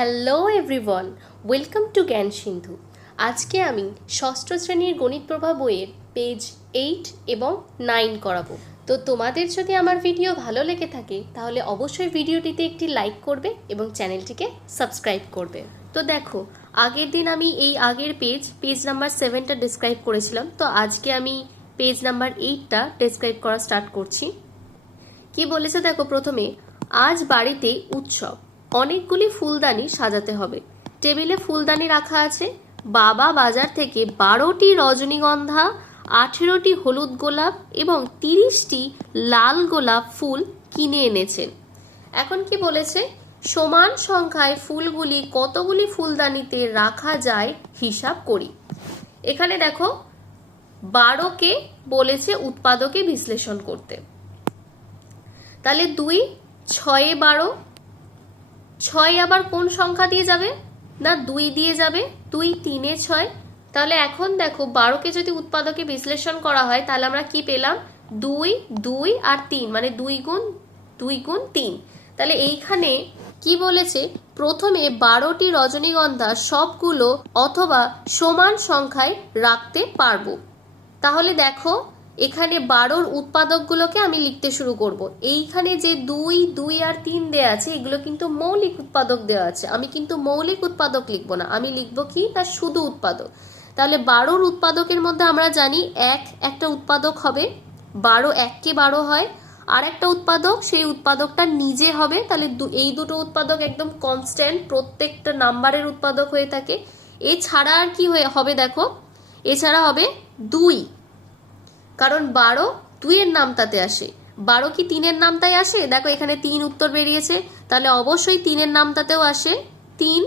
Hello everyone, welcome to জ্ঞান সিন্ধু। আজকে আমি ষষ্ঠ শ্রেণির গণিত প্রভা বইয়ের পেজ এইট এবং নাইন করাবো। তো তোমাদের যদি আমার ভিডিও ভালো লেগে থাকে, তাহলে অবশ্যই ভিডিওটিতে একটি লাইক করবে এবং চ্যানেলটিকে সাবস্ক্রাইব করবে। তো দেখো, আগের দিন আমি এই আগের পেজ পেজ নাম্বার সেভেনটা ডিসক্রাইব করেছিলাম। তো আজকে আমি পেজ নাম্বার এইটটা ডিসক্রাইব করা স্টার্ট করছি। কি বলেছে দেখো প্রথমে, আজ বাড়িতে উৎসব। অনেকগুলি ফুলদানি সাজাতে হবে। টেবিলে ফুলদানি রাখা আছে। বাবা বাজার থেকে বারোটি রজনীগন্ধা, আঠেরোটি হলুদ গোলাপ এবং তিরিশটি লাল গোলাপ ফুল কিনে এনেছেন এখন কি বলেছে? সমান সংখ্যায় ফুলগুলি কতগুলি ফুলদানিতে রাখা যায় হিসাব করি। এখানে দেখো, বারোকে বলেছে উৎপাদকে বিশ্লেষণ করতে। তাহলে দুই, ছয়ে বারো ছয় আবার কোন সংখ্যা দিয়ে যাবে? না, দুই দিয়ে যাবে, দুই, তিনে ছয়। তাহলে এখন দেখো বারোকে যদি উৎপাদকে বিশ্লেষণ করা হয়, তাহলে আমরা কি পেলাম? দুই দুই আর তিন মানে দুই গুণ দুই গুণ তিন। তাহলে এইখানে কি বলেছে? প্রথমে বারোটি রজনীগন্ধা সবগুলো অথবা সমান সংখ্যায় রাখতে পারব। তাহলে দেখো এখানে বারোর উৎপাদকগুলোকে আমি লিখতে শুরু করব। এইখানে যে দুই দুই আর তিন দেয়া আছে, এগুলো কিন্তু মৌলিক উৎপাদক দেওয়া আছে। আমি কিন্তু মৌলিক উৎপাদক লিখব না, আমি লিখব কি? তার শুধু উৎপাদক। তাহলে বারোর উৎপাদকের মধ্যে আমরা জানি এক একটা উৎপাদক হবে, বারো এককে বারো হয়, আর একটা উৎপাদক সেই উৎপাদকটা নিজে হবে। তাহলে এই দুটো উৎপাদক একদম কনস্ট্যান্ট প্রত্যেকটা নাম্বারের উৎপাদক হয়ে থাকে। এছাড়া আর কি হয়ে, হবে দেখো, এছাড়া হবে দুই। কারণ বারো দুইয়ের নামতাতে আসে। বারো কি তিনের নামতায় আসে? দেখো, এখানে তিন উত্তর বেরিয়েছে। তাহলে অবশ্যই তিনের নামতাতেও আসে। তিন।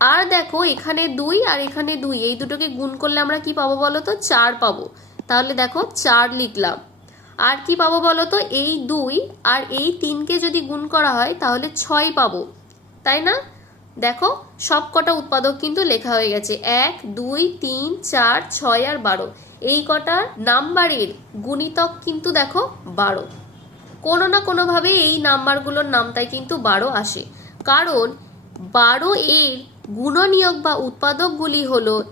আর দেখো, এখানে দুই আর এখানে দুই। এই দুটোকে গুণ করলে আমরা কি পাবো বলো তো? চার পাবো। তাহলে দেখো, চার লিখলাম। আর কি পাবো বলো তো? এই দুই আর এই তিনকে যদি গুণ করা হয়, তাহলে ছয় পাবো। তাই না? দেখো সব কটা উৎপাদক কিন্তু লেখা হয়ে গেছে। এক, দুই, তিন, চার, ছয় আর বারো। এই কটা নাম্বারের গুণিতক কিন্তু দেখো বারো। কোনো না কোনোভাবে এই নাম্বারগুলোর নামটাই কিন্তু বারো আসে। কারণ বারো এর গুণনীয়ক বা উৎপাদকগুলি হলো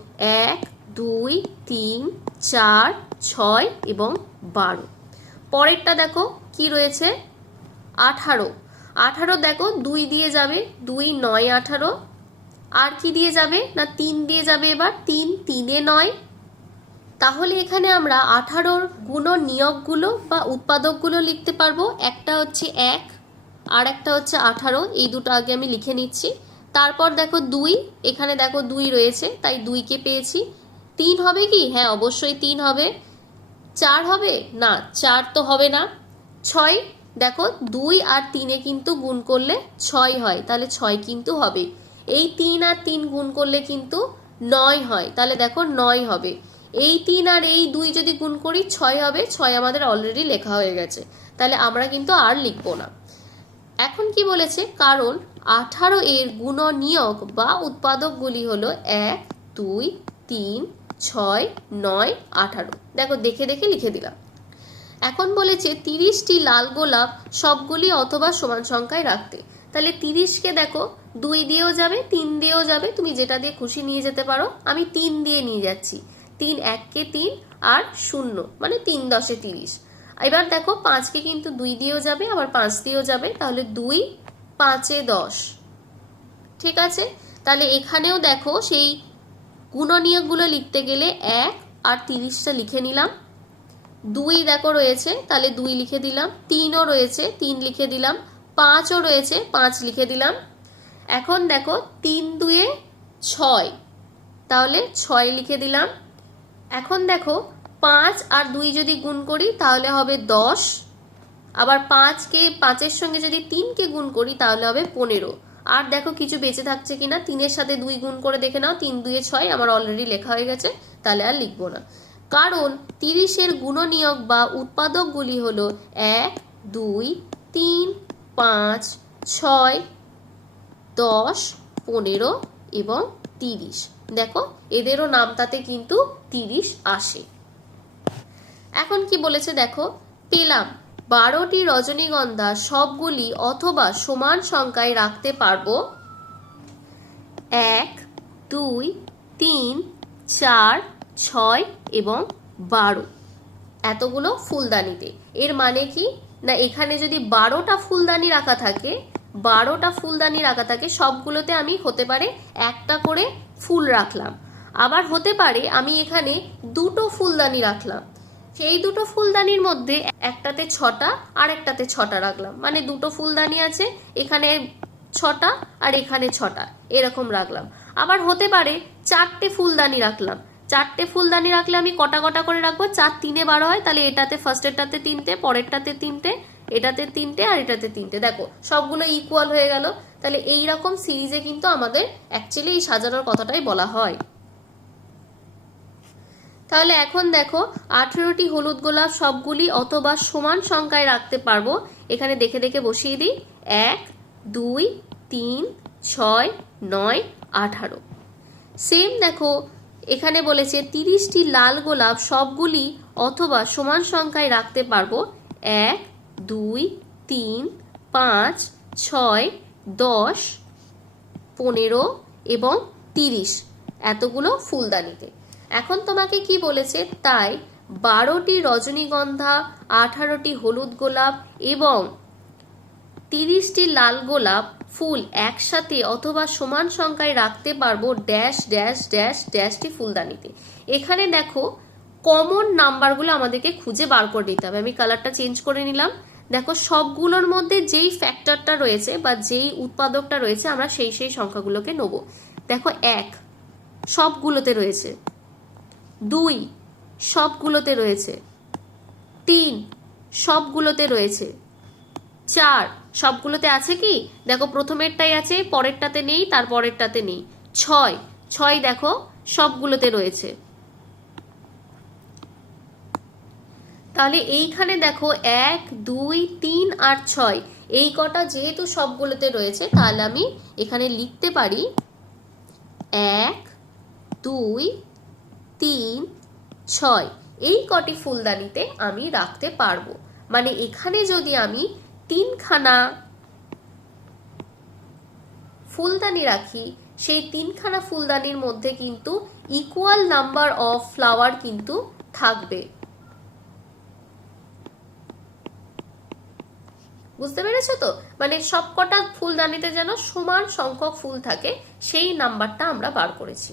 এক, দুই, তিন, চার, ছয় এবং বারো। পরেরটা দেখো কি রয়েছে? আঠারো। আঠারো দেখো দুই দিয়ে যাবে, দুই নয় আঠারো। আর কি দিয়ে যাবে? না তিন দিয়ে যাবে এবার? তিন, তিনে নয়। তাহলে এখানে আমরা আঠারোর গুণ নিয়োগগুলো বা উৎপাদকগুলো লিখতে পারব। একটা হচ্ছে এক, আর একটা হচ্ছে আঠারো। এই দুটো আগে আমি লিখে নিচ্ছি। তারপর দেখো দুই, এখানে দেখো দুই রয়েছে, তাই দুইকে পেয়েছি। তিন হবে কি? হ্যাঁ অবশ্যই তিন হবে। চার হবে? না, চার তো হবে না। ছয়, দেখো দুই আর তিনে কিন্তু গুণ করলে ছয় হয়, তাহলে ছয় কিন্তু হবে। এই তিন আর তিন গুণ করলে কিন্তু নয় হয়, তাহলে দেখো নয় হবে। এই তিন আর এই দুই যদি গুণ করি, ছয় হবে, ছয় আমাদের অলরেডি লেখা হয়ে গেছে। তাহলে আমরা কিন্তু আর লিখব না। এখন কি বলেছে? কারণ আঠারো এর গুণনীয়ক বা উৎপাদকগুলি হলো এক, দুই, তিন, ছয়, নয়, আঠারো। দেখো, দেখে দেখে লিখে দিলাম। এখন বলেছে তিরিশটি লাল গোলাপ সবগুলি অথবা সমান সংখ্যায় রাখতে। তাহলে তিরিশকে দেখো, দুই দিয়েও যাবে, তিন দিয়েও যাবে। তুমি যেটা দিয়ে খুশি নিয়ে যেতে পারো, আমি তিন দিয়ে নিয়ে যাচ্ছি। তিন, এককে তিন আর শূন্য মানে তিন দশে তিরিশ। এবার দেখো পাঁচকে কিন্তু দুই দিয়েও যাবে, আবার পাঁচ দিয়েও যাবে, তাহলে দুই পাঁচে দশ। ঠিক আছে? তাহলে এখানেও দেখো সেই গুণনীয়কগুলো লিখতে গেলে এক আর তিরিশটা লিখে নিলাম। দুই দেখো রয়েছে, তাহলে দুই লিখে দিলাম। তিনও রয়েছে, তিন লিখে দিলাম। পাঁচও রয়েছে, পাঁচ লিখে দিলাম। এখন দেখো তিন দুয়ে ছয়, তাহলে ছয় লিখে দিলাম। এখন দেখো পাঁচ আর দুই যদি গুণ করি, তাহলে হবে দশ। আবার পাঁচকে, পাঁচের সঙ্গে যদি তিনকে গুণ করি, তাহলে হবে পনেরো। আর দেখো কিছু বেঁচে থাকছে কিনা, তিনের সাথে দুই গুণ করে দেখে নাও, তিন, দুয়ে ছয় আমার অলরেডি লেখা হয়ে গেছে, তাহলে আর লিখব না। কারণ তিরিশের গুণনীয়ক বা উৎপাদকগুলি হলো এক, দুই, তিন, পাঁচ, ছয়, দশ, পনেরো এবং তিরিশ। দেখো এদেরও নামতাতে কিন্তু আসে এখন কি বলেছে দেখো? পেলাম। বারোটি রজনীগন্ধা সবগুলি অথবা সমান সংখ্যায় রাখতে পারব। এক, দুই, তিন, চার, ছয় এবং বারো। এতগুলো ফুলদানিতে। এর মানে কি? না, এখানে যদি বারোটা ফুলদানি রাখা থাকে, বারোটা ফুলদানি রাখা থাকে, সবগুলোতে আমি হতে পারে একটা করে ফুল রাখলাম। আবার হতে পারে আমি এখানে দুটো ফুলদানি রাখলাম। সেই দুটো ফুলদানির মধ্যে একটাতে ছটা আর একটাতে ছটা রাখলাম। মানে দুটো ফুলদানি আছে, এখানে ছটা আর এখানে ছটা, এরকম রাখলাম। আবার হতে পারে চারটে ফুলদানি রাখলাম। চারটে ফুলদানি রাখলে আমি কটা কটা করে রাখব? চার তিনে বারো হয়, তাহলে এটাতে ফার্স্টেরটাতে তিনটে, পরেরটাতে তিনটে, এটাতে তিনটে আর এটাতে তিনটে। দেখো, সবগুলো ইকুয়াল হয়ে গেল। তাহলে এই রকম সিরিজে কিন্তু আমাদের অ্যাকচুয়ালি এই সাজানোর কথাটাই বলা হয়। তাহলে এখন দেখো, আঠেরোটি হলুদ গোলাপ সবগুলি অথবা সমান সংখ্যায় রাখতে পারব। এখানে দেখে দেখে বসিয়ে দিই। এক, দুই, তিন, ছয়, নয়, আঠারো। সেম দেখো, এখানে বলেছে তিরিশটি লাল গোলাপ সবগুলি অথবা সমান সংখ্যায় রাখতে পারব। এক, দুই, তিন, পাঁচ, ছয়, দশ, পনেরো এবং তিরিশ। এতগুলো ফুলদানিতে। এখন তোমাকে কি বলেছে? তাই বারোটি রজনীগন্ধা, আঠারোটি হলুদ গোলাপ এবং তিরিশটি লাল গোলাপ ফুল একসাথে অথবা সমান সংখ্যায় রাখতে পারব ড্যাশ ড্যাশ ড্যাশ, ড্যাশটি ফুলদানিতে। এখানে দেখো, কমন নাম্বারগুলো আমাদেরকে খুঁজে বার করে নিতে হবে। আমি কালারটা চেঞ্জ করে নিলাম। দেখো, সবগুলোর মধ্যে যেই ফ্যাক্টরটা রয়েছে বা যেই উৎপাদকটা রয়েছে, আমরা সেই সেই সংখ্যাগুলোকে নেব। দেখো, এক, সবগুলোতে রয়েছে। দুই, সবগুলোতে রয়েছে। তিন, সবগুলোতে রয়েছে। চার, সবগুলোতে আছে কি? দেখো, প্রথমেরটাই আছে, পরেরটাতে নেই, তার পরেরটাতে নেই। ছয় ছয় দেখো, সবগুলোতে রয়েছে। তাহলে এইখানে দেখো, এক, দুই, তিন আর ছয়। এই কটা যেহেতু সবগুলোতে রয়েছে, তাহলে আমি এখানে লিখতে পারি, এক, দুই তিন, ছয়। এই কটি ফুলদানিতে আমি রাখতে পারব। মানে এখানে যদি আমি তিনখানা ফুলদানি রাখি, সেই তিনখানা ফুলদানির মধ্যে কিন্তু ইকুয়াল নাম্বার অফ ফ্লাওয়ার কিন্তু থাকবে। বুঝতে পেরেছ তো? মানে সবকটা ফুলদানিতে যেন সমান সংখ্যক ফুল থাকে, সেই নাম্বারটা আমরা বার করেছি।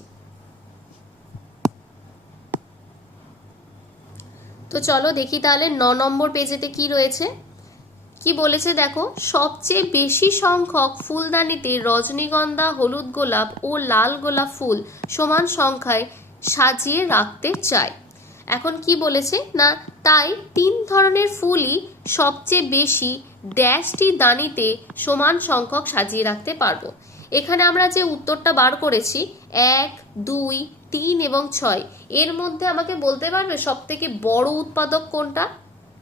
তো চলো দেখি তাহলে ন নম্বর পেজেতে কি রয়েছে। কি বলেছে দেখো, সবচেয়ে বেশি সংখ্যক ফুলদানিতে রজনীগন্ধা, হলুদ গোলাপ ও লাল গোলাপ ফুল সমান সংখ্যায় সাজিয়ে রাখতে চাই। এখন কি বলেছে? না, তাই তিন ধরনের ফুলই সবচেয়ে বেশি ড্যাশটি দানিতে সমান সংখ্যক সাজিয়ে রাখতে পারব। এখানে আমরা যে উত্তরটা বার করেছি, এক, দুই তিন এবং ছয়। এর মধ্যে আমাকে বলতে পারবে সব থেকে বড় উৎপাদক কোনটা?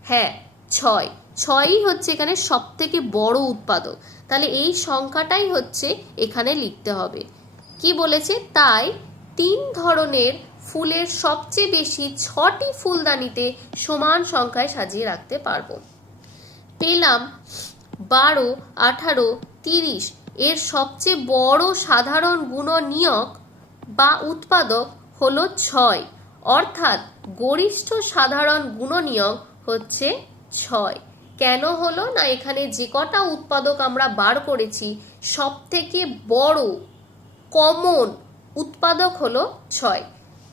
হ্যাঁ ছয়। ছয়ই হচ্ছে এখানে সব থেকে বড় উৎপাদক। তাহলে এই সংখ্যাটাই হচ্ছে এখানে লিখতে হবে। কি বলেছে? তাই তিন ধরনের ফুলের সবচেয়ে বেশি ছটি ফুলদানিতে সমান সংখ্যায় সাজিয়ে রাখতে পারব। পেলাম বারো, আঠারো, তিরিশ। এর সবচেয়ে বড় সাধারণ গুণনীয়ক বা উৎপাদক হলো ছয়। অর্থাৎ গরিষ্ঠ সাধারণ গুণনীয়ক হচ্ছে ছয়। কেন হলো? না, এখানে যে কটা উৎপাদক আমরা বার করেছি সব থেকে বড় কমন উৎপাদক হলো ছয়।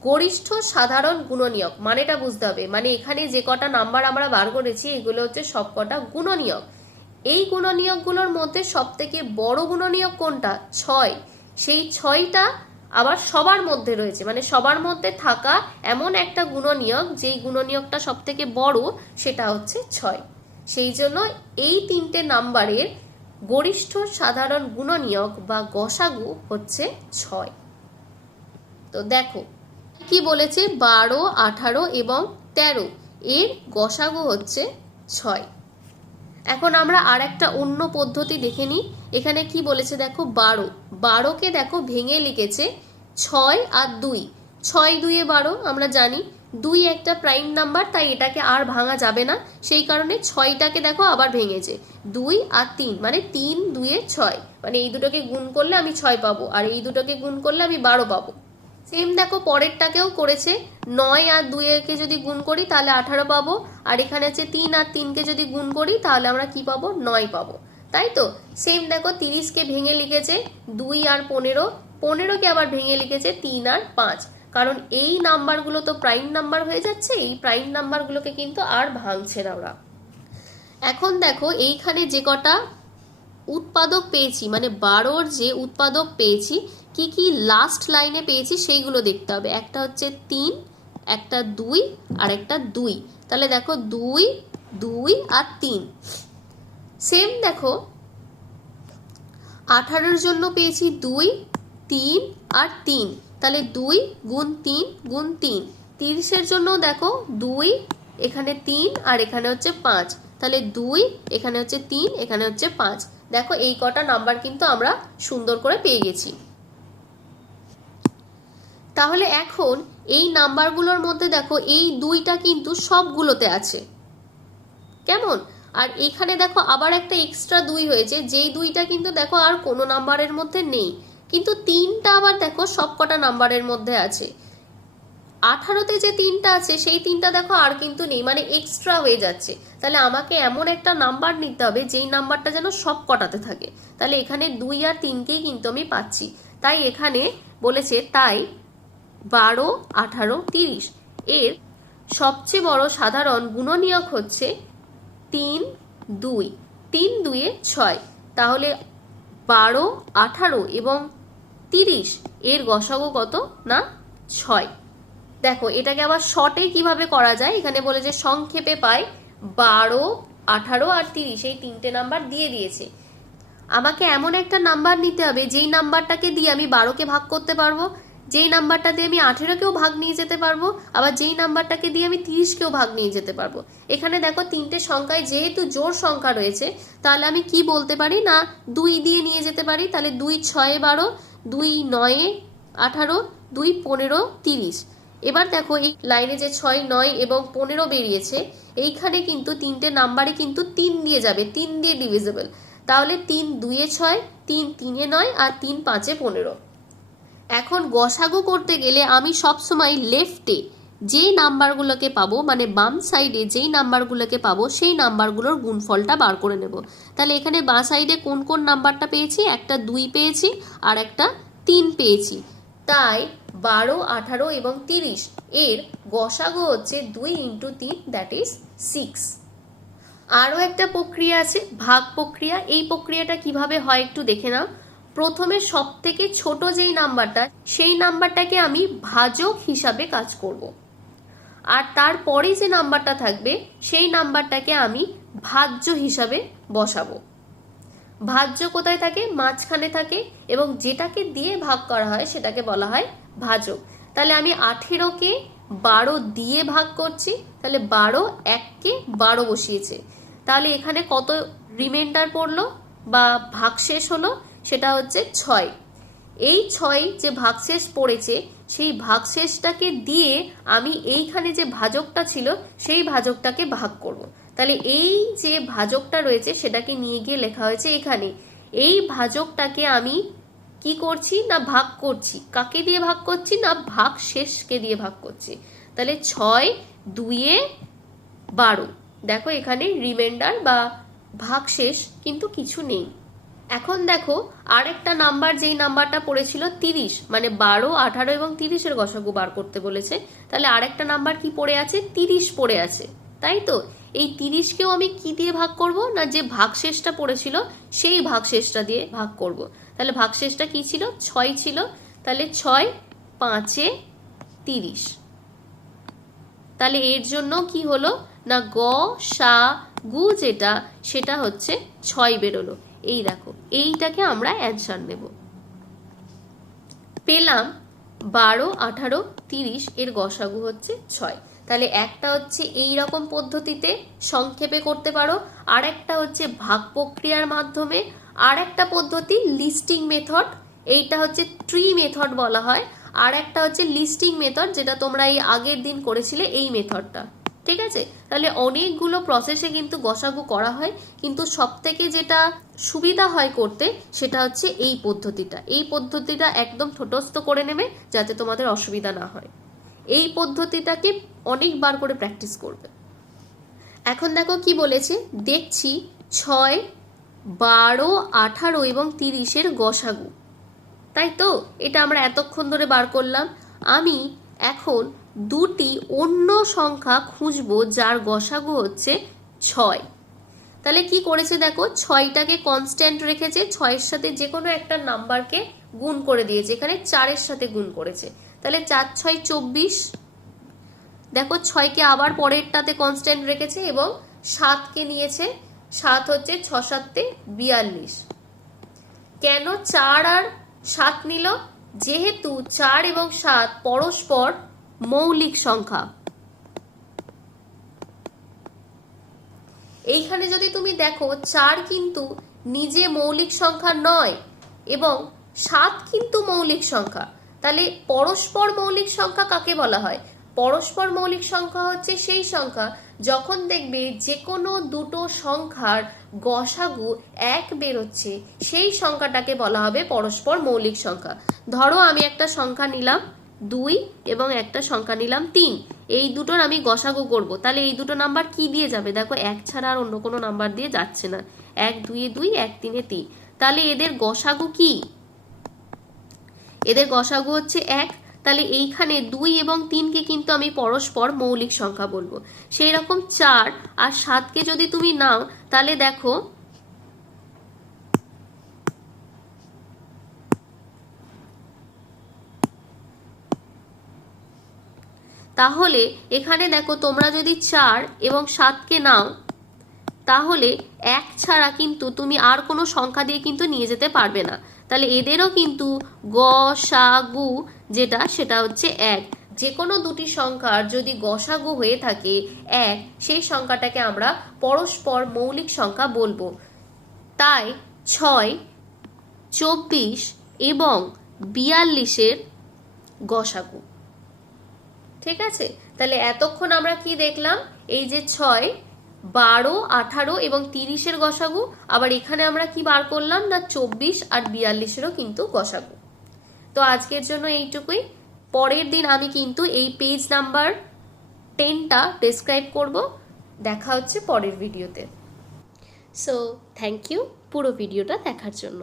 গরিষ্ঠ সাধারণ গুণনীয়ক, মানেটা বুঝতে হবে। মানে এখানে যে কটা নাম্বার আমরা বার করেছি, এগুলো হচ্ছে সব কটা গুণনীয়ক। এই গুণনীয়কগুলোর মধ্যে সব থেকে বড় গুণনীয়ক কোনটা? ছয়। সেই ছয়টা আবার সবার মধ্যে রয়েছে। মানে সবার মধ্যে থাকা এমন একটা গুণনীয়ক, যেই গুণনীয়কটা সব থেকে বড়, সেটা হচ্ছে ছয়। সেই জন্য এই তিনটে নাম্বারের গরিষ্ঠ সাধারণ গুণনীয়ক বা গসাগু হচ্ছে ছয়। তো দেখো, কি বলেছে? বারো, আঠারো এবং তেরো। এর গসাগু হচ্ছে ছয়। এখন আমরা আর একটা অন্য পদ্ধতি দেখে নিই। এখানে কি বলেছে দেখো, বারো। বারোকে দেখো ভেঙে লিখেছে ছয় আর দুই। ছয় দুয়ে বারো, আমরা জানি। দুই একটা প্রাইম নাম্বার তাই এটাকে আর ভাঙা যাবে না। সেই কারণে ছয়টাকে দেখো আবার ভেঙেছে। দুই আর তিন মানে তিন দুয়ে ছয়। মানে এই দুটোকে গুণ করলে আমি ছয় পাবো, আর এই দুটোকে গুণ করলে আমি বারো পাবো। সেম দেখো, পরেরটাকেও করেছে। নয় আর দুইকে যদি গুণ করি, তাহলে আঠারো পাবো। আর এখানে আছে তিন আর তিনকে যদি গুণ করি, তাহলে আমরা কি পাবো? নয় পাবো। তাই তো? সেম দেখো, তিরিশকে ভেঙে লিখেছে দুই আর পনেরো। পনেরোকে আবার ভেঙে লিখেছে তিন আর পাঁচ। কারণ এই নাম্বারগুলো তো প্রাইম নাম্বার হয়ে যাচ্ছে, এই প্রাইম নাম্বারগুলোকে কিন্তু আর ভাঙছে না ওরা। এখন দেখো, এইখানে যে কটা উৎপাদক পেয়েছি মানে বারোর যে উৎপাদক পেয়েছি কি কি লাস্ট লাইনে পেয়েছি সেইগুলো দেখতে হবে। একটা হচ্ছে তিন, একটা দুই, আর একটা দুই। তাহলে দেখো দুই দুই আর তিন। সেম দেখো, আঠারোর জন্য পেয়েছি দুই, তিন আর তিন। তাহলে দুই গুণ তিন গুণ তিন। তিরিশের জন্য দেখো দুই, এখানে তিন আর এখানে হচ্ছে পাঁচ। তাহলে দুই, এখানে হচ্ছে তিন, এখানে হচ্ছে পাঁচ। দেখো এই কটা নাম্বার কিন্তু আমরা সুন্দর করে পেয়ে গেছি। তাহলে এখন এই নাম্বারগুলোর মধ্যে দেখো এই দুইটা কিন্তু সবগুলোতে আছে। কেমন? আর এখানে দেখো আবার একটা এক্সট্রা দুই হয়েছে, যেই দুইটা কিন্তু দেখো আর কোনো নাম্বারের মধ্যে নেই। কিন্তু তিনটা আবার দেখো সবকটা নাম্বারের মধ্যে আছে। আঠারোতে যে তিনটা আছে, সেই তিনটা দেখো আর কিন্তু নেই মানে এক্সট্রা হয়ে যাচ্ছে। তাহলে আমাকে এমন একটা নাম্বার নিতে হবে, যেই নাম্বারটা যেন সব কটাতে থাকে। তাহলে এখানে দুই আর তিনকেই কিন্তু আমি পাচ্ছি। তাই এখানে বলেছে তাই বারো, আঠারো, তিরিশ। এর সবচেয়ে বড় সাধারণ গুণনীয়ক হচ্ছে তিন, দুই। তিন দুয়ে ছয়। তাহলে বারো, আঠারো এবং তিরিশ, এর গসাগু কত না ছয়। দেখো, এটাকে আবার শর্টে কীভাবে করা যায়? এখানে বলে যে সংক্ষেপে পায় বারো, আঠারো আর তিরিশ। এই তিনটে নাম্বার দিয়ে দিয়েছে। আমাকে এমন একটা নাম্বার নিতে হবে, যেই নাম্বারটাকে দিয়ে আমি বারোকে ভাগ করতে পারব। যেই নাম্বারটা দিয়ে আমি আঠেরোকেও ভাগ নিয়ে যেতে পারব, আবার যেই নাম্বারটাকে দিয়ে আমি তিরিশকেও ভাগ নিয়ে যেতে পারব। এখানে দেখো তিনটে সংখ্যায় যেহেতু জোর সংখ্যা রয়েছে, তাহলে আমি কি বলতে পারি না, দুই দিয়ে নিয়ে যেতে পারি, তাহলে দুই ছয়ে বারো, দুই নয়ে আঠারো, দুই পনেরো তিরিশ। এবার দেখো এই লাইনে যে ছয়, নয় এবং পনেরো বেরিয়েছে, এইখানে কিন্তু তিনটে নাম্বারে কিন্তু তিন দিয়ে যাবে, তিন দিয়ে ডিভিজেবল তাহলে তিন দুয়ে ছয়, তিন তিনে নয়, আর তিন পাঁচে পনেরো। এখন গসাগু করতে গেলে আমি সবসময় লেফটে যে নাম্বারগুলোকে পাবো মানে বাম সাইডে যেই নাম্বারগুলোকে পাবো, সেই নাম্বারগুলোর গুণফলটা বার করে নেব। তাহলে এখানে বাঁ সাইডে কোন কোন নাম্বারটা পেয়েছি? একটা দুই পেয়েছি আর একটা তিন পেয়েছি। তাই বারো, আঠারো এবং তিরিশ, এর গসাগু হচ্ছে দুই ইন্টু তিন দ্যাট ইজ সিক্স আরও একটা প্রক্রিয়া আছে, ভাগ প্রক্রিয়া। এই প্রক্রিয়াটা কীভাবে হয় একটু দেখে নাও। প্রথমে সব থেকে ছোট যেই নাম্বারটা, সেই নাম্বারটাকে আমি ভাজক হিসাবে কাজ করব। আর তারপরে যে নাম্বারটা থাকবে, সেই নাম্বারটাকে আমি ভাজ্য হিসাবে বসাবো। ভাজ্য কোথায় থাকে? মাঝখানে থাকে এবং যেটাকে দিয়ে ভাগ করা হয়, সেটাকে বলা হয় ভাজক। তাহলে আমি আঠেরোকে বারো দিয়ে ভাগ করছি, তাহলে বারো এককে বারো বসিয়েছে। তাহলে এখানে কত রিমাইন্ডার পড়ল বা ভাগশেষ হলো? সেটা হচ্ছে ছয়। এই ছয় যে ভাগশেষ পড়েছে, সেই ভাগশেষটাকে দিয়ে আমি এইখানে যে ভাজকটা ছিল, সেই ভাজকটাকে ভাগ করব। তাহলে এই যে ভাজকটা রয়েছে, সেটাকে নিয়ে গিয়ে লেখা হয়েছে এখানে, এই ভাজকটাকে আমি কি করছি না ভাগ করছি? কাকে দিয়ে ভাগ করছি না ভাগ শেষকে দিয়ে ভাগ করছি? তাহলে ছয় দুইয়ে বারো। দেখো এখানে রিমাইন্ডার বা ভাগশেষ কিন্তু কিছু নেই। এখন দেখো, আরেকটা নাম্বার, যেই নাম্বারটা পড়েছিল তিরিশ মানে বারো, আঠারো এবং তিরিশের গসাগু বার করতে বলেছে, তাহলে আরেকটা নাম্বার কি পড়ে আছে? তিরিশ পড়ে আছে, তাই তো? এই তিরিশকেও আমি কি দিয়ে ভাগ করব? না যে ভাগশেষটা পড়েছিল, সেই ভাগশেষটা দিয়ে ভাগ করব। তাহলে ভাগশেষটা কি ছিল? ছয় ছিল, তাহলে ছয় পাঁচে তিরিশ। তাহলে এর জন্য কি হলো? না গ, সা, গু যেটা, সেটা হচ্ছে ছয় বেরোলো। এই দেখো, এইটাকে আমরা অ্যান্সার নেব। পেলাম বারো, আঠারো, তিরিশ, এর গসাগু হচ্ছে ছয়। তাহলে একটা হচ্ছে এই রকম পদ্ধতিতে সংক্ষেপে করতে পারো আর একটা হচ্ছে ভাগ প্রক্রিয়ার মাধ্যমে আর একটা পদ্ধতি লিস্টিং মেথড এইটা হচ্ছে ট্রি মেথড বলা হয় আর একটা হচ্ছে লিস্টিং মেথড যেটা তোমরা এই আগের দিন করেছিলে এই মেথডটা ঠিক আছে? তাহলে অনেকগুলো প্রসেসে কিন্তু গসাগু করা হয়। কিন্তু সব থেকে যেটা সুবিধা হয় করতে, সেটা হচ্ছে এই পদ্ধতিটা। এই পদ্ধতিটা একদম ঠোঁটস্থ করে নেবে যাতে তোমাদের অসুবিধা না হয়। এই পদ্ধতিটাকে অনেকবার করে প্র্যাকটিস করবে। এখন দেখো কি বলেছে? দেখছি ছয়, বারো, আঠারো এবং তিরিশের গসাগু। তাই তো? এটা আমরা এতক্ষণ ধরে বার করলাম। আমি এখন দুটি অন্য সংখ্যা খুঁজবো যার গসাগু হচ্ছে ছয়। তাহলে কি করেছে দেখো? ছয়টাকে কনস্ট্যান্ট রেখেছে, ছয়ের সাথে যে কোনো একটা নাম্বারকে গুণ করে দিয়েছে। এখানে চারের সাথে গুণ করেছে। তাহলে চার, ছয়, চব্বিশ। দেখো ছয়কে আবার পরেরটাতে কনস্ট্যান্ট রেখেছে এবং সাতকে নিয়েছে। সাত হচ্ছে ছ সাতে বিয়াল্লিশ। কেন চার আর সাত নিল? যেহেতু চার এবং সাত পরস্পর মৌলিক সংখ্যা। এইখানে যদি তুমি দেখো, চার কিন্তু নিজে মৌলিক সংখ্যা নয় এবং সাত কিন্তু মৌলিক সংখ্যা। তাহলে পরস্পর মৌলিক সংখ্যা কাকে বলা হয়? পরস্পর মৌলিক সংখ্যা হচ্ছে সেই সংখ্যা যখন দেখবে যে কোনো দুটো সংখ্যার গসাগু এক বেরোচ্ছে, সেই সংখ্যাটাকে বলা হবে পরস্পর মৌলিক সংখ্যা। ধরো আমি একটা সংখ্যা নিলাম দুই এবং একটা সংখ্যা নিলাম তিন। এই দুটোর আমি গসাগো করব। তাহলে এই দুটো নাম্বার কি দিয়ে যাবে? দেখো, এক ছাড়া আর অন্য কোনো নাম্বার দিয়ে যাচ্ছে না। এক দুইয়ে দুই, এক, তিনে তিন। তাহলে এদের গসাগু কি? এদের গসাগো হচ্ছে এক। তাহলে এইখানে দুই এবং তিনকে কিন্তু আমি পরস্পর মৌলিক সংখ্যা বলব। সেই রকম চার আর সাতকে যদি তুমি নাও, তাহলে দেখো তাহলে এখানে দেখো তোমরা যদি চার এবং সাতকে নাও, তাহলে এক ছাড়া কিন্তু তুমি আর কোনো সংখ্যা দিয়ে কিন্তু নিয়ে যেতে পারবে না। তাহলে এদেরও কিন্তু গ, সা, গু যেটা, সেটা হচ্ছে এক। যে কোনো দুটি সংখ্যার যদি গসাগু হয়ে থাকে, এক, সেই সংখ্যাটাকে আমরা পরস্পর মৌলিক সংখ্যা বলব। তাই ছয়, চব্বিশ এবং বিয়াল্লিশের গসাগু ঠিক আছে? তাহলে এতক্ষণ আমরা কি দেখলাম? এই যে ছয়, বারো, আঠারো এবং তিরিশের গসাগু। আবার এখানে আমরা কি বার করলাম? না, চব্বিশ আর বিয়াল্লিশেরও কিন্তু গসাগু। তো আজকের জন্য এইটুকুই। পরের দিন আমি কিন্তু এই পেজ নাম্বার টেনটা ডেসক্রাইব করব। দেখা হচ্ছে পরের ভিডিওতে সো থ্যাংক ইউ পুরো ভিডিওটা দেখার জন্য।